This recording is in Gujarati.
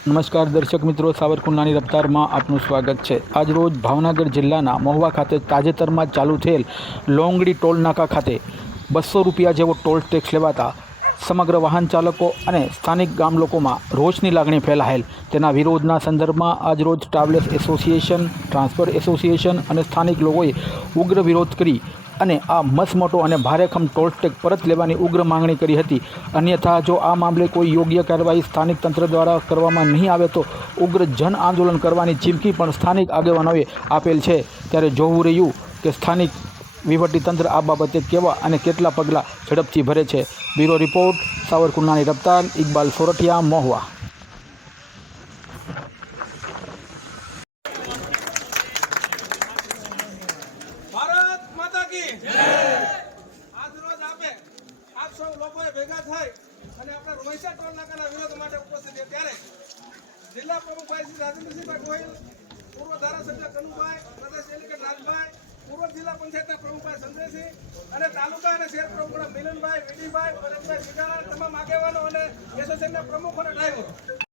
નમસ્કાર દર્શક મિત્રો, સાવરકુંડલાની રફતારમાં આપનું સ્વાગત છે। આજરોજ ભાવનગર જિલ્લાના મહુવા ખાતે તાજેતરમાં ચાલુ થયેલ લોંગડી ટોલ નાકા ખાતે 200 રૂપિયા જેવો ટોલ ટેક્સ લેવાતા સમગ્ર વાહન ચાલકો અને સ્થાનિક ગામ લોકોમાં રોષની લાગણી ફેલાયેલ। તેના વિરોધના સંદર્ભમાં આજરોજ ટ્રાવેલર્સ એસોસિએશન, ટ્રાન્સપોર્ટ એસોસિએશન અને સ્થાનિક લોકોએ ઉગ્ર વિરોધ કરી અને આ મસમોટો અને ભારેખમ ટોલ ટેક્સ પરત લેવાની ઉગ્ર માંગણી કરી હતી। અન્યથા જો આ મામલે કોઈ યોગ્ય કાર્યવાહી સ્થાનિક તંત્ર દ્વારા કરવામાં નહીં આવે તો ઉગ્ર જન આંદોલન કરવાની ચીમકી પણ સ્થાનિક આગેવાનોએ આપેલ છે। ત્યારે જોવું રહ્યું કે સ્થાનિક વહીવટીતંત્ર આ બાબતે કેવા અને કેટલા પગલાં ઝડપથી ભરે છે। Bureau report, સાવરકુંડલાની રફતાર, Iqbal Sorathiya, Mahuva. ભારત માતા કી જય। આજ રોજ આપ સૌ લોકોએ ભેગા થઈ અને આપણે રોહિસા ટોલ નાકાના વિરોધ માટે ઉપસ્થિત છે। ત્યારે જિલ્લા પ્રમુખભાઈ શ્રી રાજેન્દ્રસિંહભાઈ ગોહિલ, પૂર્વ ધારાસભ્ય કનુભાઈ, પ્રદેશ ડેલીગેટ રાજભાઈ, પૂર્વ જિલ્લા પંચાયતના પ્રમુખભાઈ સંજયસિંહ અને તાલુકા અને શહેર પ્રમુખ મિલનભાઈ, વિડીભાઈ, ભરતભાઈ સિદ્ધાર્થ, તમામ આગેવાનો અને એસોસિએશનના પ્રમુખ અને ડ્રાઈવરો